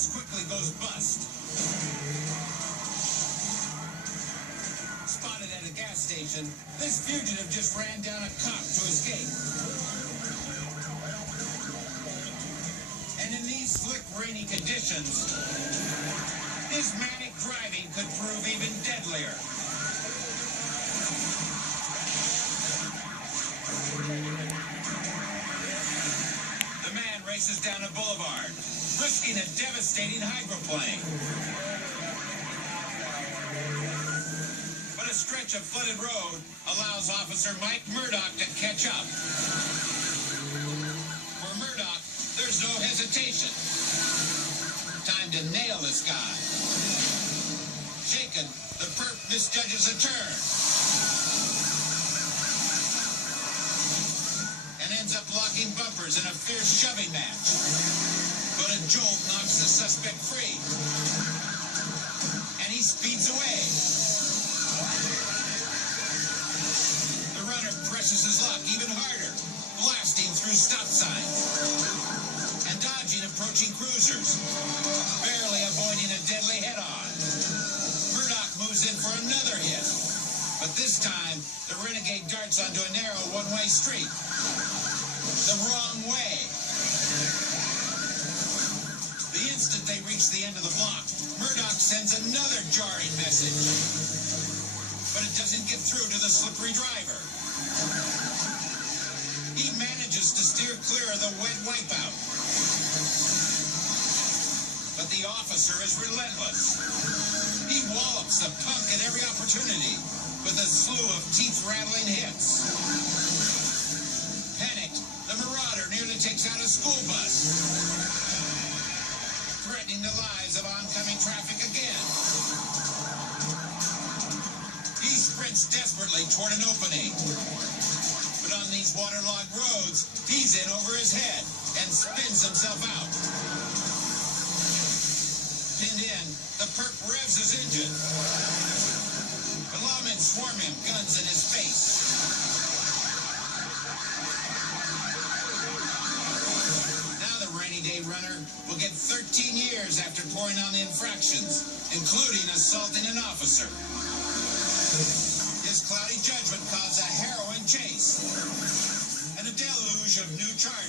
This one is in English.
gas quickly goes bust. Spotted at a gas station, this fugitive just ran down a cop to escape. And in these slick, rainy conditions, his manic driving could prove even deadlier. The man races down a boulevard, risking a devastating hydroplane. But a stretch of flooded road allows Officer Mike Murdoch to catch up. For Murdoch, there's no hesitation. Time to nail this guy. Shaken, the perp misjudges a turn and ends up locking bumpers in a fierce shoving match. But a jolt knocks the suspect free, and he speeds away. The runner presses his luck even harder, blasting through stop signs and dodging approaching cruisers, barely avoiding a deadly head-on. Murdoch moves in for another hit, but this time the renegade darts onto a narrow one-way street. The wrong way. The instant they reach the end of the block, Murdoch sends another jarring message, but it doesn't get through to the slippery driver. He manages to steer clear of the wet wipeout. But the officer is relentless. He wallops the punk at every opportunity with a slew of teeth-rattling hits. Panicked, the marauder nearly takes out a school bus, threatening the lives of oncoming traffic again. He sprints desperately toward an opening. But on these waterlogged roads, he's in over his head and spins himself out. Pinned in, the perp revs his engine. The lawmen swarm him, guns in his face. Now the rainy day runner will get 13 years after pouring on the infractions, including assaulting an officer. His cloudy judgment caused a harrowing chase and a deluge of new charges.